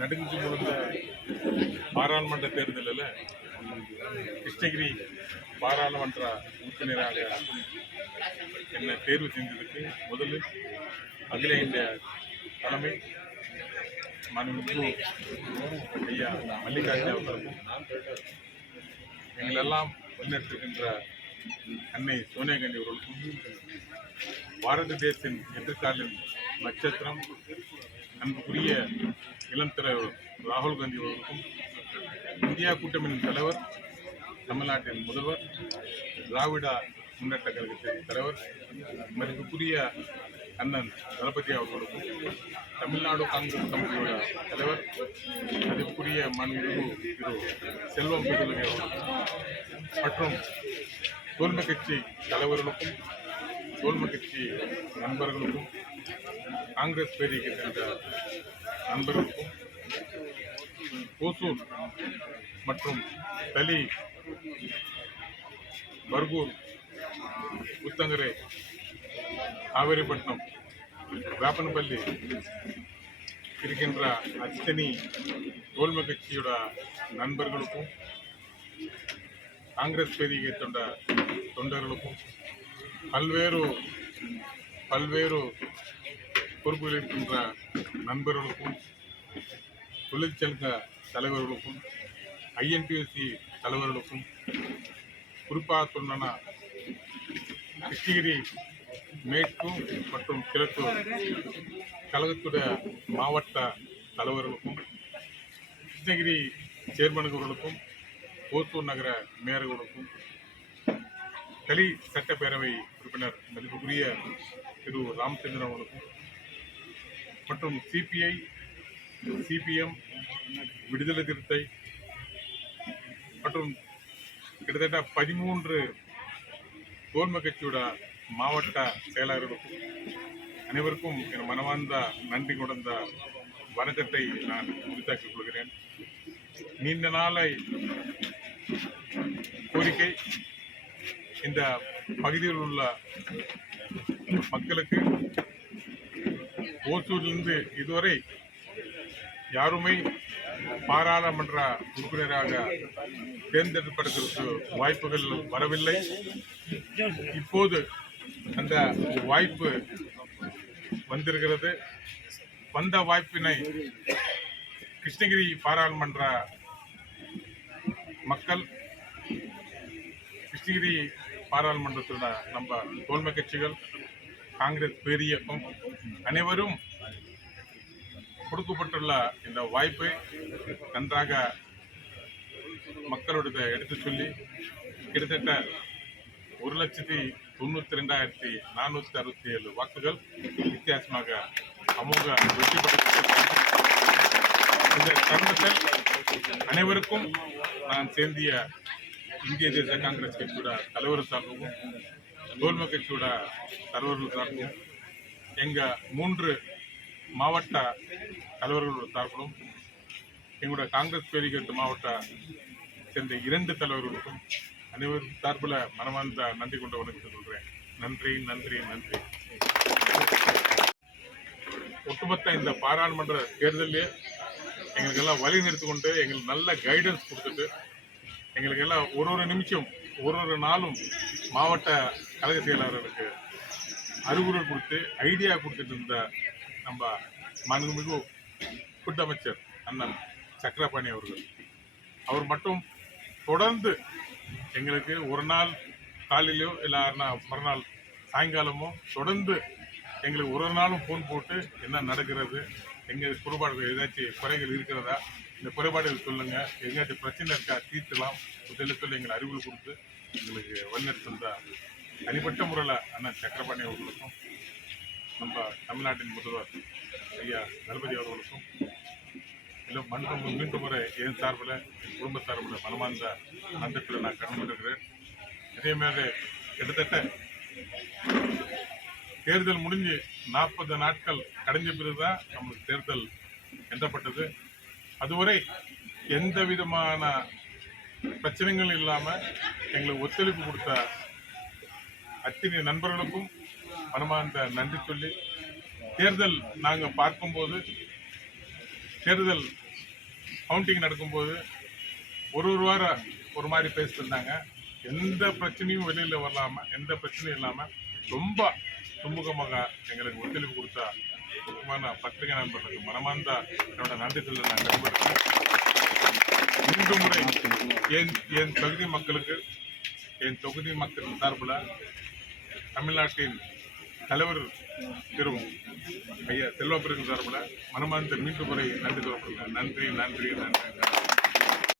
நடுங்கி முடிந்த பாராளுமன்ற தேர்தலில் கிருஷ்ணகிரி பாராளுமன்ற உறுப்பினராக என்னை தேர்வு செஞ்சதுக்கு முதலில் அகில இந்திய தலைமை மாண்புமிகு ஐயா மல்லிகார்ஜுன அவர்களுக்கும் எங்களெல்லாம் முன்னெடுக்கின்ற அன்னை சோனியா காந்தி அவர்களுக்கும் பாரத தேசத்தின் எதிர்காலின் நட்சத்திரம் அன்புக்குரிய இளம் தலைவர் ராகுல் காந்தி அவர்களுக்கும் இந்தியா கூட்டணியின் தலைவர் தமிழ்நாட்டின் முதல்வர் திராவிட முன்னேற்ற கழகத்தின் தலைவர் மதிப்புக்குரிய அண்ணன் தளபதி அவர்களுக்கும் தமிழ்நாடு காங்கிரஸ் கமிட்டியோட தலைவர் மதிப்புக்குரிய மாண்புமிகு திரு செல்வம் பெருந்தகை அவர்களுக்கும் மற்றும் தோல்மை கட்சி தலைவர்களுக்கும் தோல்மை கட்சி நண்பர்களுக்கும் காங்கிரஸ் பேரிக்கு சென்ற நண்பர்களுக்கும் ஓசூர் மற்றும் தளி பர்கூர் புத்தங்கரை காவேரிப்பட்டினம் வேப்பனப்பள்ளி இருக்கின்ற அத்தனை தோல்மை கட்சியோட நண்பர்களுக்கும் காங்கிரஸ் பேரிகை தொண்டர்களுக்கும் பல்வேறு பொறுப்புகள் இருக்கின்ற நண்பர்களுக்கும் தொழிற்சங்க தலைவர்களுக்கும் ஐஎன்டியூசி தலைவர்களுக்கும் குறிப்பாக சொன்னா கிருஷ்ணகிரி மேற்கு மற்றும் கிழக்கு கழகத்துடைய மாவட்ட தலைவர்களுக்கும் கிருஷ்ணகிரி சேர்மன்களுக்கும் ஓசூர் நகர மேயர்களுக்கும் தளி சட்டப்பேரவை உறுப்பினர் மதிப்புக்குரிய திரு ராமச்சந்திரன் அவர்களுக்கும் மற்றும் சிபிஐ சிபிஎம் விடுதலை சிறுத்தை மற்றும் கிட்டத்தட்ட 13 தோல்மை கட்சியோட மாவட்ட செயலாளர்களுக்கும் அனைவருக்கும் என் மனமார்ந்த நன்றி கொண்ட வணக்கத்தை நான் உரித்தாக்கிக் கொள்கிறேன். நீண்ட நாளை கோரிக்கை இந்த பகுதியில் உள்ள மக்களுக்கு ஓசூரிலிருந்து இதுவரை யாருமே பாராளுமன்ற உறுப்பினராக தேர்ந்தெடுப்பதற்கு வாய்ப்புகள் வரவில்லை. இப்போது அந்த வாய்ப்பு வந்திருக்கிறது. வந்த வாய்ப்பினை கிருஷ்ணகிரி பாராளுமன்ற மக்கள், கிருஷ்ணகிரி பாராளுமன்றத்தோட நம்ம தோல்மை கட்சிகள், காங்கிரஸ் பேரியக்கம் அனைவரும் கொடுக்கப்பட்டுள்ள இந்த வாய்ப்பை நன்றாக மக்களுடைய எடுத்து சொல்லி கிட்டத்தட்ட 1,92,467 வாக்குகள் வித்தியாசமாக அமோக வெற்றி பெற்ற இந்த தருணத்தில் அனைவருக்கும் நான் சேர்ந்திய இந்திய தேசிய காங்கிரஸ் கட்சியோட தலைவர் சார்பும் தோல்மை கட்சியோட தலைவர்கள் சார்பும் எங்கள் 3 மாவட்ட தலைவர்களோட சார்பிலும் எங்களோட காங்கிரஸ் பேரிகட்டு மாவட்ட சேர்ந்த 2 தலைவர்களுக்கும் அனைவரும் சார்பில் மனமார்ந்த நன்றி கொண்ட வணக்கத்தை சொல்கிறேன். நன்றி நன்றி நன்றி. ஒட்டுமொத்த இந்த பாராளுமன்ற தேர்தலே எங்களுக்கெல்லாம் வழி நிறுத்தி கொண்டு எங்களுக்கு நல்ல கைடன்ஸ் கொடுத்துட்டு எங்களுக்கெல்லாம் ஒரு நிமிஷம் ஒரு நாளும் மாவட்ட கழக செயலாளர்களுக்கு அறிவுரை கொடுத்து ஐடியா கொடுத்துட்டு இருந்த நம்ம மாண்புமிகு கூட்டமைச்சர் அண்ணன் சக்கரபாணி அவர்கள், அவர் மட்டும் தொடர்ந்து எங்களுக்கு ஒரு நாள் காலையிலையோ இல்லை மறுநாள் சாயங்காலமோ தொடர்ந்து எங்களுக்கு ஒரு நாளும் ஃபோன் போட்டு என்ன நடக்கிறது, எங்கள் குறைபாடுகள் ஏதாச்சும் குறைகள் இருக்கிறதா, இந்த குறைபாடுகள் சொல்லுங்கள், எங்கேயாச்சும் பிரச்சனை இருக்கா தீர்த்துலாம் சொல்லி எங்களை அறிவுரை கொடுத்து எங்களுக்கு வழிநடத்திருந்த தனிப்பட்ட முறையில் அண்ணன் சக்கரபாணி அவர்களுக்கும் நம்ம தமிழ்நாட்டின் முதல்வர் ஐயா தளபதி அவர்களுக்கும் இல்லை மீண்டும் முறை என் சார்பில் என் குடும்ப சார்பில் மனமார்ந்த நன்றத்தில் நான் கடமைப்பட்டிருக்கிறேன். இதேமாதிரி கிட்டத்தட்ட தேர்தல் முடிஞ்சு 40 நாட்கள் கடைஞ்ச பிறகுதான் நம்மளுக்கு தேர்தல் எண்ணப்பட்டது. அதுவரை எந்த விதமான பிரச்சனைகள் இல்லாமல் எங்களுக்கு ஒத்துழைப்பு கொடுத்த அத்தனை நண்பர்களுக்கும் மனமார்ந்த நன்றி சொல்லி, தேர்தல் நாங்கள் பார்க்கும்போது தேர்தல் கவுண்டிங் நடக்கும்போது ஒரு வாரம் ஒரு மாதிரி பேசிட்டு இருந்தாங்க. எந்த பிரச்சனையும் வெளியில் வரலாமல், எந்த பிரச்சனையும் இல்லாமல் ரொம்ப சுமூகமாக எங்களுக்கு ஒத்துழைப்பு கொடுத்தா முக்கியமான பத்திரிகை நண்பர்களுக்கு மனமார்ந்த என்னோட நன்றி சொல்ல நான் விரும்புகிறேன். இந்த முறை என் தொகுதி மக்களுக்கு, என் தொகுதி மக்கள் சார்பில் தமிழ்நாட்டின் தலைவர் திரு ஐயா செல்வப்பிரகு சார்பில் மனமார்ந்த மீண்டும் முறை நன்றி சொல்லப்படுங்க. நன்றி நன்றி நன்றி.